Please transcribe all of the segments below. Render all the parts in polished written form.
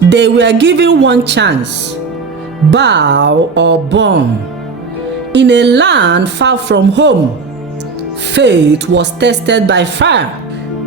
They were given one chance: bow or burn. In a land far from home, faith was tested by fire.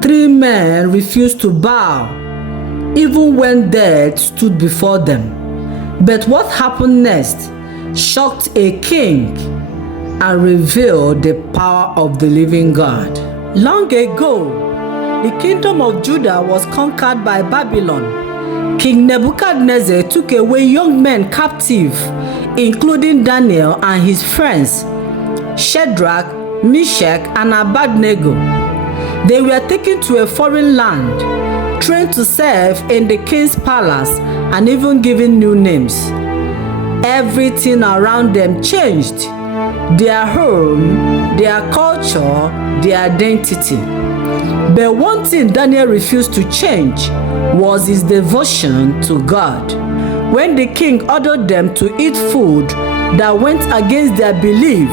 3 men refused to bow, even when death stood before them. But what happened next shocked a king and revealed the power of the living God. Long ago, the kingdom of Judah was conquered by Babylon. King Nebuchadnezzar took away young men captive, including Daniel and his friends, Shadrach, Meshach, and Abednego. They were taken to a foreign land, trained to serve in the king's palace, and even given new names. Everything around them changed: their home, their culture, their identity. But one thing Daniel refused to change was his devotion to God. When the king ordered them to eat food that went against their belief,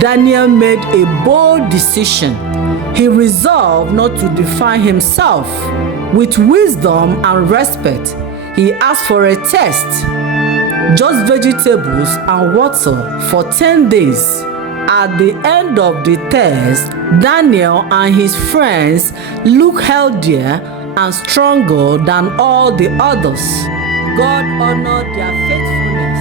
Daniel made a bold decision. He resolved not to define himself. With wisdom and respect, he asked for a test: just vegetables and water for 10 days. At the end of the test, Daniel and his friends looked healthier and stronger than all the others. God honored their faithfulness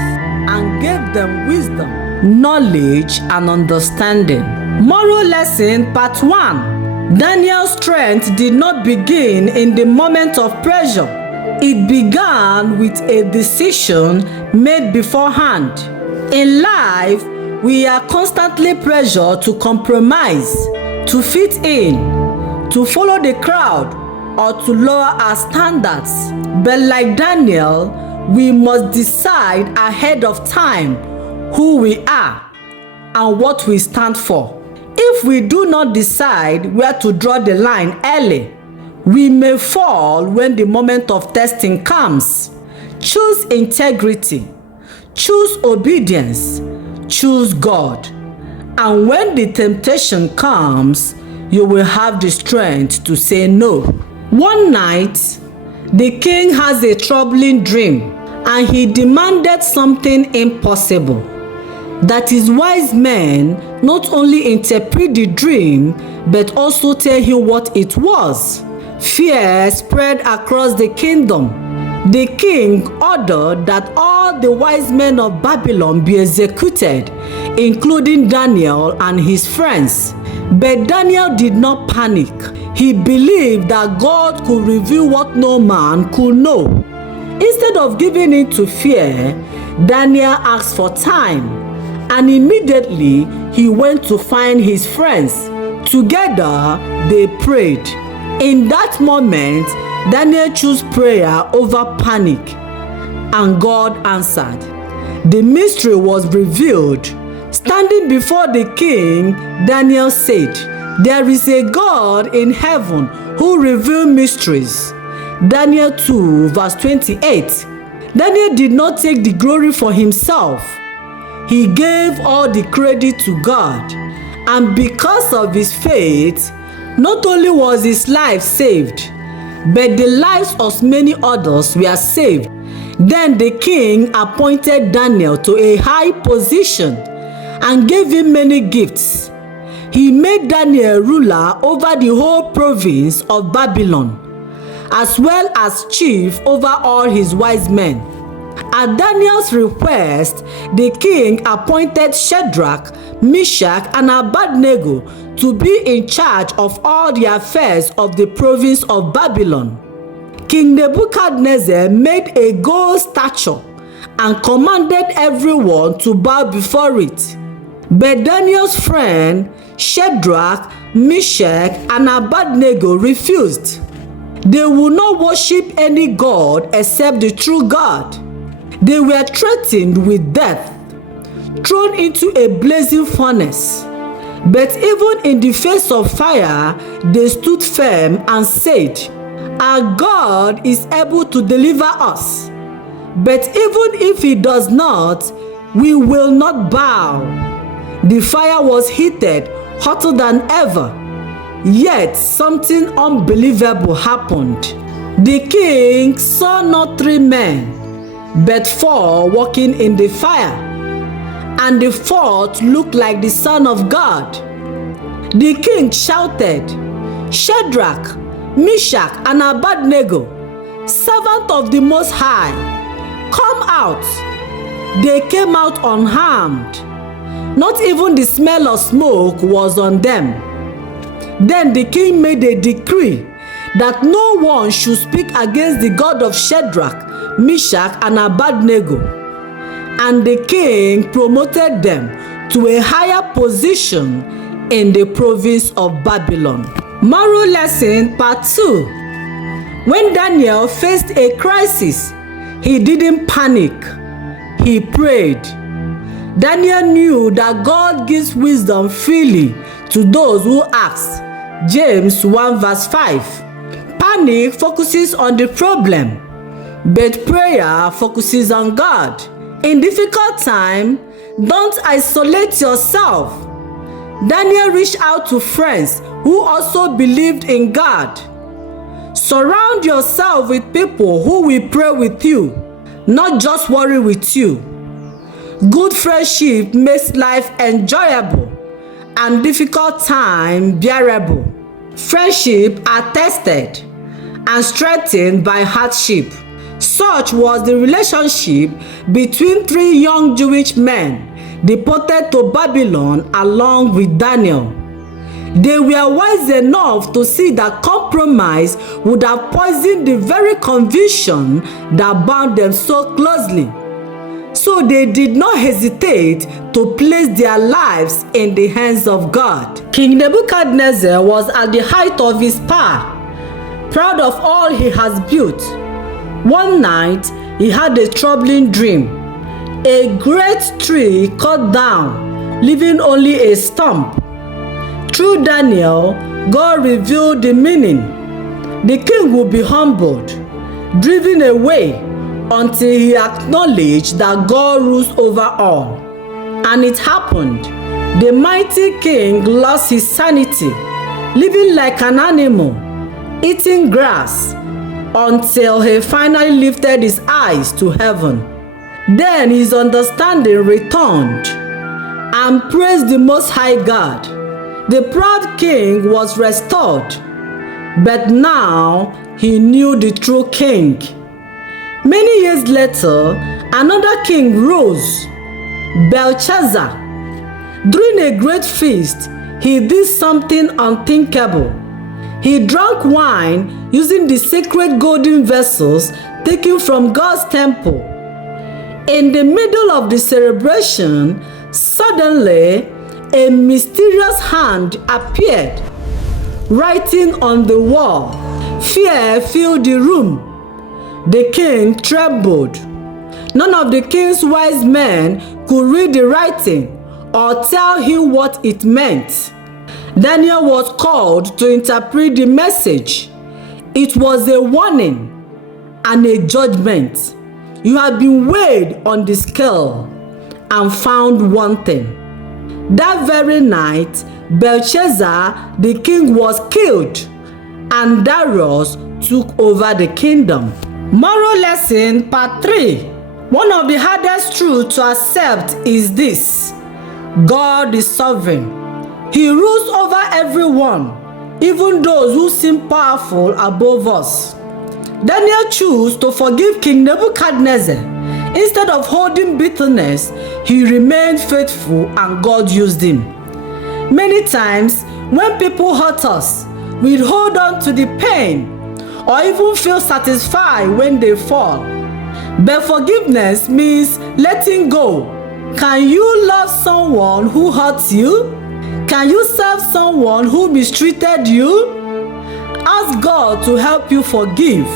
and gave them wisdom, knowledge, and understanding. Moral lesson part 1. Daniel's strength did not begin in the moment of pressure. It began with a decision made beforehand. In life, we are constantly pressured to compromise, to fit in, to follow the crowd, or to lower our standards. But like Daniel, we must decide ahead of time who we are and what we stand for. If we do not decide where to draw the line early, we may fall when the moment of testing comes. Choose integrity, choose obedience, choose God. And when the temptation comes, you will have the strength to say no. One night, the king has a troubling dream, and he demanded something impossible. That his wise men not only interpret the dream, but also tell him what it was. Fear spread across the kingdom. The king ordered that all the wise men of Babylon be executed, including Daniel and his friends. But Daniel did not panic. He believed that God could reveal what no man could know. Instead of giving in to fear, Daniel asked for time, and immediately he went to find his friends. Together, they prayed. In that moment, Daniel chose prayer over panic, and God answered. The mystery was revealed. Standing before the king, Daniel said, "There is a God in heaven who reveals mysteries." Daniel 2 verse 28. Daniel did not take the glory for himself. He gave all the credit to God. And because of his faith, not only was his life saved, but the lives of many others were saved. Then the king appointed Daniel to a high position and gave him many gifts. He made Daniel ruler over the whole province of Babylon, as well as chief over all his wise men. At Daniel's request, the king appointed Shadrach, Meshach, and Abednego to be in charge of all the affairs of the province of Babylon. King Nebuchadnezzar made a gold statue and commanded everyone to bow before it. But Daniel's friend Shadrach, Meshach, and Abednego refused. They would not worship any god except the true God. They were threatened with death, thrown into a blazing furnace. But even in the face of fire, they stood firm and said, "Our God is able to deliver us. But even if he does not, we will not bow." The fire was heated, hotter than ever. Yet something unbelievable happened. The king saw not 3 men, but 4 walking in the fire, and the 4th looked like the Son of God. The king shouted, "Shadrach, Meshach, and Abednego, servant of the Most High, come out." They came out unharmed. Not even the smell of smoke was on them. Then the king made a decree that no one should speak against the God of Shadrach, Meshach, and Abednego. And the king promoted them to a higher position in the province of Babylon. Moral lesson part 2. When Daniel faced a crisis, he didn't panic. He prayed. Daniel knew that God gives wisdom freely to those who ask. James 1 verse 5. Panic focuses on the problem, but prayer focuses on God. In difficult time, don't isolate yourself. Daniel reached out to friends who also believed in God. Surround yourself with people who will pray with you, not just worry with you. Good friendship makes life enjoyable and difficult time bearable. Friendship are tested and strengthened by hardship. Such was the relationship between 3 young Jewish men deported to Babylon along with Daniel. They were wise enough to see that compromise would have poisoned the very conviction that bound them so closely. So they did not hesitate to place their lives in the hands of God. King Nebuchadnezzar was at the height of his power, proud of all he has built. One night, he had a troubling dream. A great tree cut down, leaving only a stump. Through Daniel, God revealed the meaning. The king would be humbled, driven away, until he acknowledged that God rules over all. And it happened. The mighty king lost his sanity, living like an animal, eating grass, until he finally lifted his eyes to heaven. Then his understanding returned and praised the Most High God. The proud king was restored, but now he knew the true king. Many years later, another king rose, Belshazzar. During a great feast, he did something unthinkable. He drank wine using the sacred golden vessels taken from God's temple. In the middle of the celebration, suddenly a mysterious hand appeared, writing on the wall. Fear filled the room. The king trembled. None of the king's wise men could read the writing or tell him what it meant. Daniel was called to interpret the message. It was a warning and a judgment. You have been weighed on the scale and found wanting. That very night, Belshazzar, the king, was killed, and Darius took over the kingdom. Moral lesson part 3. One of the hardest truths to accept is this: God is sovereign. He rules over everyone, even those who seem powerful above us. Daniel chose to forgive King Nebuchadnezzar. Instead of holding bitterness, he remained faithful and God used him. Many times, when people hurt us, we hold on to the pain or even feel satisfied when they fall. But forgiveness means letting go. Can you love someone who hurts you? Can you serve someone who mistreated you? Ask God to help you forgive.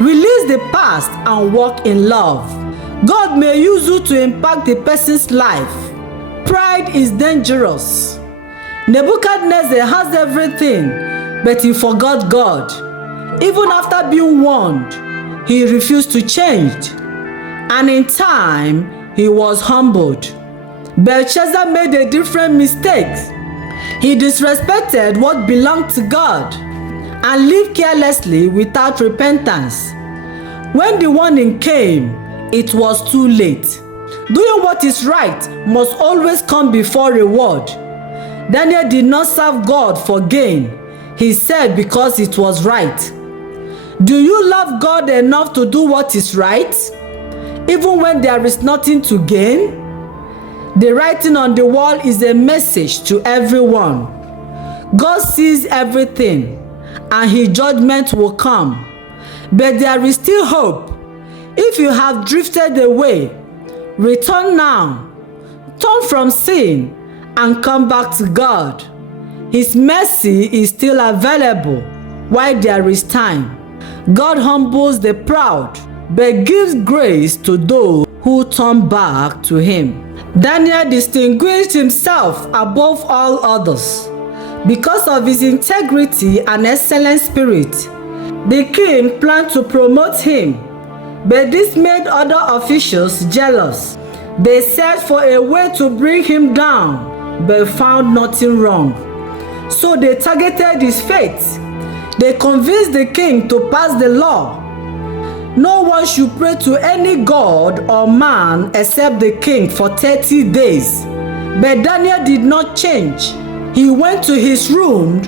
Release the past and walk in love. God may use you to impact the person's life. Pride is dangerous. Nebuchadnezzar has everything, but he forgot God. Even after being warned, he refused to change. And in time, he was humbled. Belshazzar made a different mistake. He disrespected what belonged to God. and live carelessly without repentance. When the warning came, it was too late. Doing what is right must always come before reward. Daniel did not serve God for gain. He said because it was right. Do you love God enough to do what is right, even when there is nothing to gain? The writing on the wall is a message to everyone. God sees everything, and His judgment will come. But there is still hope. If you have drifted away, return now. Turn from sin and come back to God. His mercy is still available while there is time. God humbles the proud, but gives grace to those who turn back to Him. Daniel distinguished himself above all others because of his integrity and excellent spirit. The king planned to promote him, but this made other officials jealous. They searched for a way to bring him down, but found nothing wrong. So they targeted his fate. They convinced the king to pass the law. No one should pray to any god or man except the king for 30 days. But Daniel did not change. He went to his room,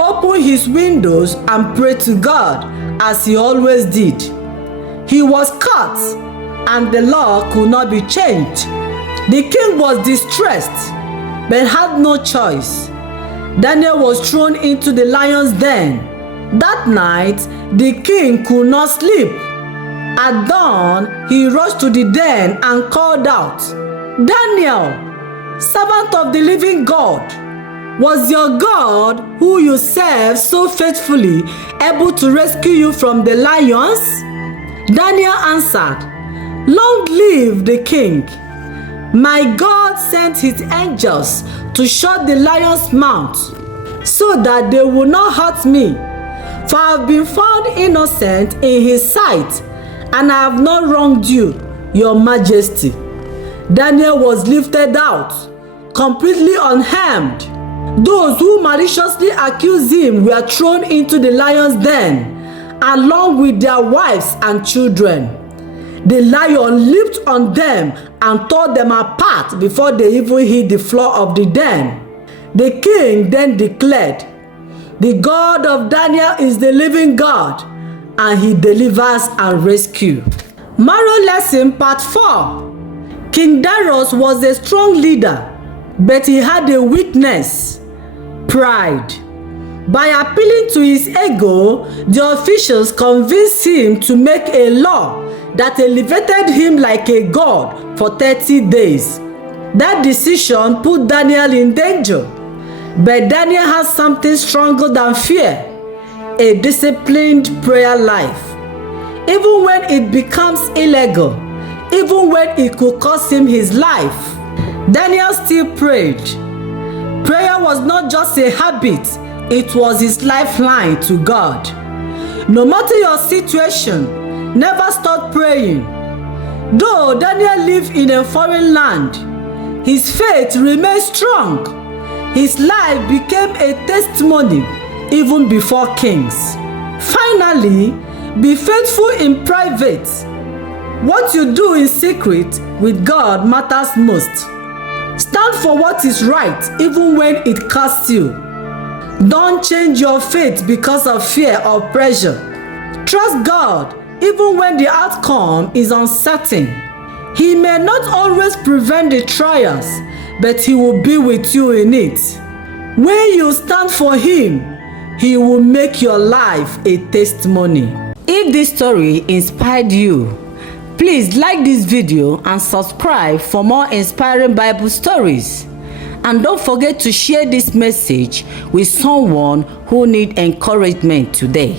opened his windows, and prayed to God as he always did. He was caught, and the law could not be changed. The king was distressed, but had no choice. Daniel was thrown into the lion's den. That night, the king could not sleep. At dawn, he rushed to the den and called out, "Daniel, servant of the living God, was your God, who you serve so faithfully, able to rescue you from the lions?" Daniel answered, "Long live the king. My God sent his angels to shut the lions' mouth so that they will not hurt me, for I have been found innocent in his sight, and I have not wronged you, your majesty." Daniel was lifted out, completely unharmed. Those who maliciously accused him were thrown into the lion's den, along with their wives and children. The lion leaped on them and tore them apart before they even hit the floor of the den. The king then declared, "The God of Daniel is the living God, and He delivers and rescues." Moral lesson part 4. King Darius was a strong leader, but he had a weakness: pride. By appealing to his ego, the officials convinced him to make a law that elevated him like a god for 30 days. That decision put Daniel in danger. But Daniel has something stronger than fear: a disciplined prayer life. Even when it becomes illegal, even when it could cost him his life, Daniel still prayed. Prayer was not just a habit, it was his lifeline to God. No matter your situation, never stop praying. Though Daniel lived in a foreign land, his faith remained strong. His life became a testimony even before kings. Finally, be faithful in private. What you do in secret with God matters most. Stand for what is right even when it costs you. Don't change your faith because of fear or pressure. Trust God even when the outcome is uncertain. He may not always prevent the trials, but He will be with you in it. When you stand for Him, He will make your life a testimony. If this story inspired you, please like this video and subscribe for more inspiring Bible stories. And don't forget to share this message with someone who needs encouragement today.